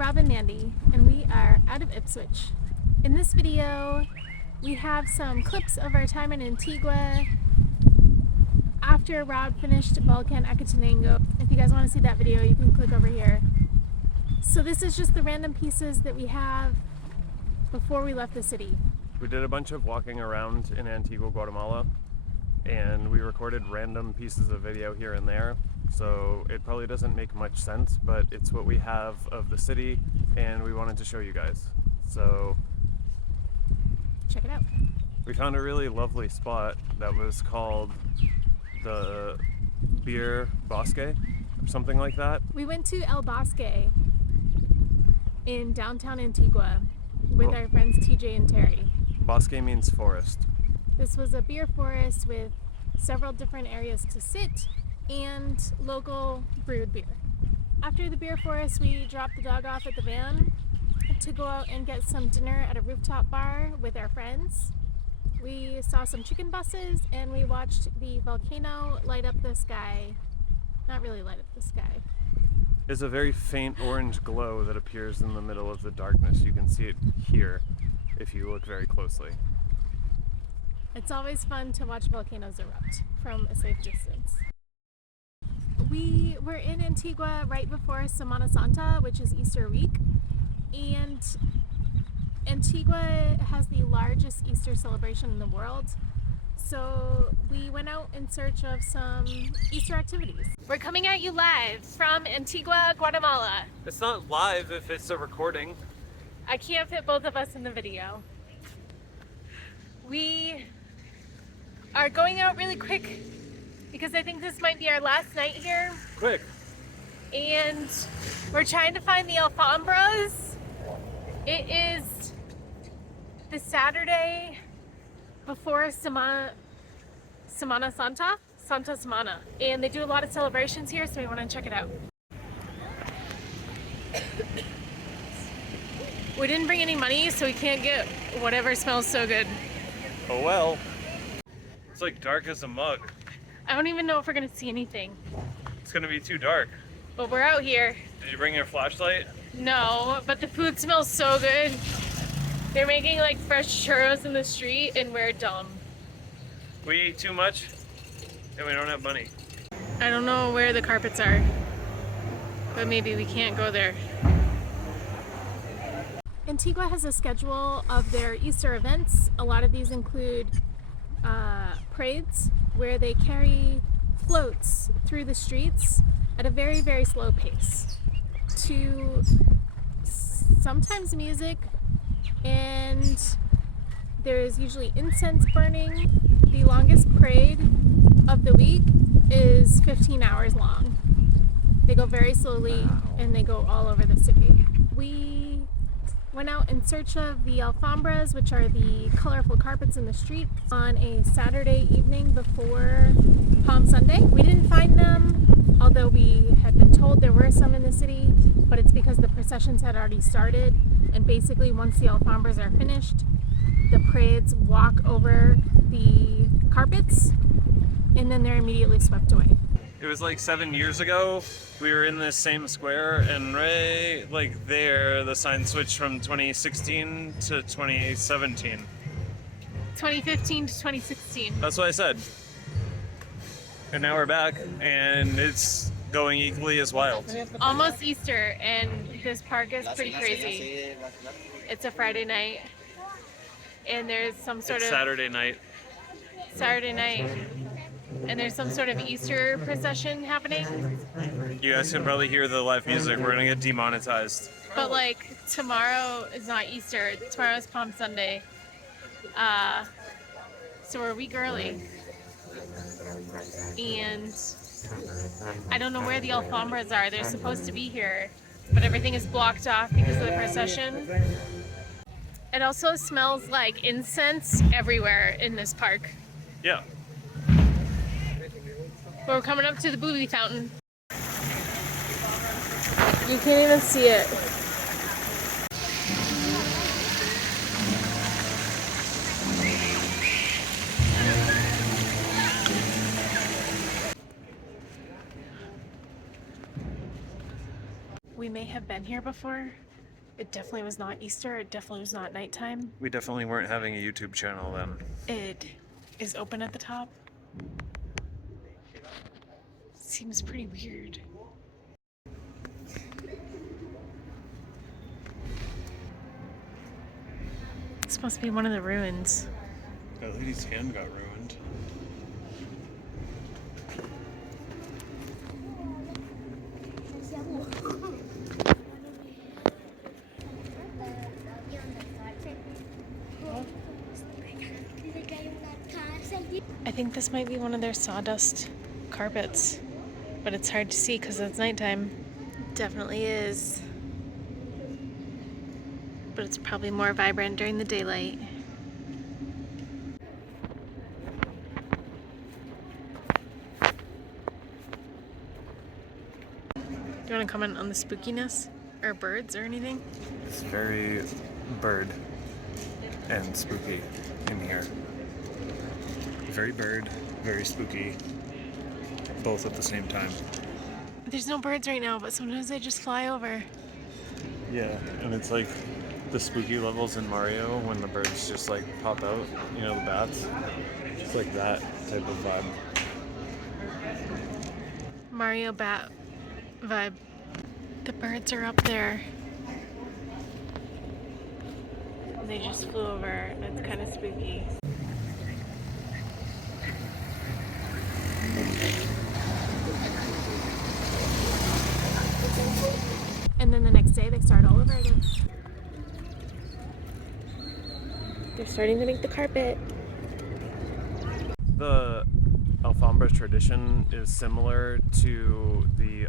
Rob and Mandy, and we are out of Ipswich. In this video, we have some clips of our time in Antigua after Rob finished Volcan Acatenango. If you guys want to see that video, you can click over here. So this is just the random pieces that we have before we left the city. We did a bunch of walking around in Antigua, Guatemala, and we recorded random pieces of video here and there. So it probably doesn't make much sense, but it's what we have of the city and we wanted to show you guys. So check it out. We found a really lovely spot that was called the Beer Bosque or something like that. We went to El Bosque in downtown Antigua with our friends TJ and Terry. Bosque means forest. This was a beer forest with several different areas to sit and local brewed beer. After the beer forest, we dropped the dog off at the van to go out and get some dinner at a rooftop bar with our friends. We saw some chicken buses and we watched the volcano light up the sky. Not really light up the sky. It's a very faint orange glow that appears in the middle of the darkness. You can see it here if you look very closely. It's always fun to watch volcanoes erupt from a safe distance. We were in Antigua right before Semana Santa, which is Easter week, and Antigua has the largest Easter celebration in the world, so we went out in search of some Easter activities. We're coming at you live from Antigua, Guatemala. It's not live if it's a recording. I can't fit both of us in the video. We are going out really quick because I think this might be our last night here. Quick. And we're trying to find the alfombras. It is the Saturday before Semana Santa, Santa Semana. And they do a lot of celebrations here, so we want to check it out. We didn't bring any money, so we can't get whatever smells so good. Oh well. It's like dark as a mug. I don't even know if we're gonna see anything. It's gonna be too dark. But we're out here. Did you bring your flashlight? No, but the food smells so good. They're making like fresh churros in the street and we're dumb. We ate too much and we don't have money. I don't know where the carpets are, but maybe we can't go there. Antigua has a schedule of their Easter events. A lot of these include parades where they carry floats through the streets at a very, very slow pace to sometimes music, and there is usually incense burning. The longest parade of the week is 15 hours long. They go very slowly and they go all over the city. We went out in search of the alfombras, which are the colorful carpets in the street, on a Saturday evening before Palm Sunday. We didn't find them, although we had been told there were some in the city, but it's because the processions had already started, and basically once the alfombras are finished, the parades walk over the carpets and then they're immediately swept away. It was like 7 years ago. We were in this same square, and right like there, the sign switched from 2016 to 2017. 2015 to 2016. That's what I said. And now we're back, and it's going equally as wild. Almost Easter, and this park is pretty crazy. It's a Friday night, and there's some sort It's of Saturday night. And there's some sort of Easter procession happening. You guys can probably hear the live music. We're gonna get demonetized. But like tomorrow is not Easter. Tomorrow is Palm Sunday. So we're a week early. And I don't know where the alfombras are. They're supposed to be here, but everything is blocked off because of the procession. It also smells like incense everywhere in this park. Yeah. We're coming up to the booby fountain. You can't even see it. We may have been here before, It definitely was not Easter. It definitely was not nighttime. We definitely weren't having a YouTube channel then. It is open at the top. Seems pretty weird. This must be one of the ruins. That lady's hand got ruined. I think this might be one of their sawdust carpets, but it's hard to see because it's nighttime. Definitely is. But it's probably more vibrant during the daylight. Do you want to comment on the spookiness or birds or anything? It's very bird and spooky in here. Very bird, very spooky, both at the same time. There's no birds right now, but sometimes they just fly over. Yeah, and it's like the spooky levels in Mario when the birds just like pop out, you know, the bats. It's like that type of vibe. Mario bat vibe. The birds are up there. They just flew over. It's kind of spooky. And then the next day they start all over again. They're starting to make the carpet. The alfombras tradition is similar to the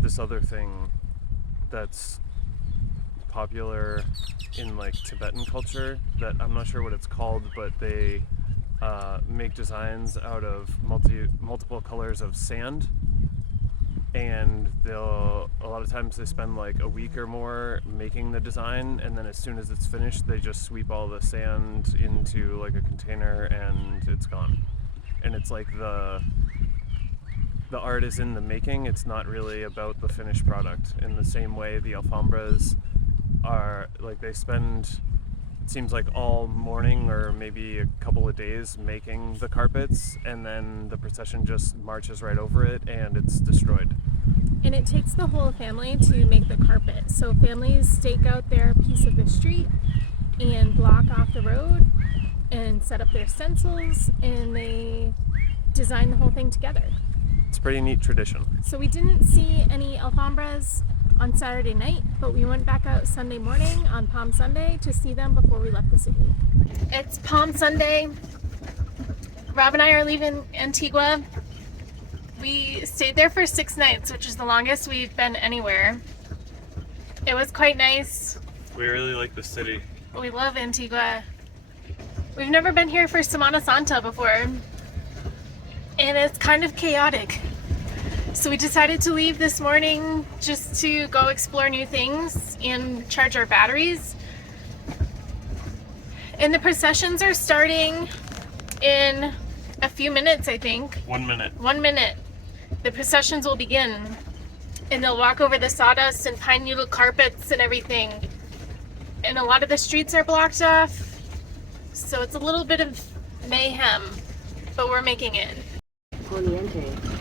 this other thing that's popular in like Tibetan culture that I'm not sure what it's called, but they make designs out of multiple colors of sand, and a lot of times they spend like a week or more making the design, and then as soon as it's finished they just sweep all the sand into like a container and it's gone. And it's like the art is in the making, it's not really about the finished product. In the same way the alfombras are, like, they spend, it seems like, all morning or maybe a couple of days making the carpets, and then the procession just marches right over it and it's destroyed. And it takes the whole family to make the carpet. So families stake out their piece of the street and block off the road and set up their stencils, and they design the whole thing together. It's a pretty neat tradition. So we didn't see any alfombras on Saturday night, but we went back out Sunday morning on Palm Sunday to see them before we left the city. It's Palm Sunday. Rob and I are leaving Antigua. We stayed there for 6 nights, which is the longest we've been anywhere. It was quite nice. We really like the city. We love Antigua. We've never been here for Semana Santa before, and it's kind of chaotic. So we decided to leave this morning just to go explore new things and charge our batteries. And the processions are starting in a few minutes, I think. 1 minute. 1 minute. The processions will begin. And they'll walk over the sawdust and pine needle carpets and everything. And a lot of the streets are blocked off. So it's a little bit of mayhem, but we're making it. Poniente.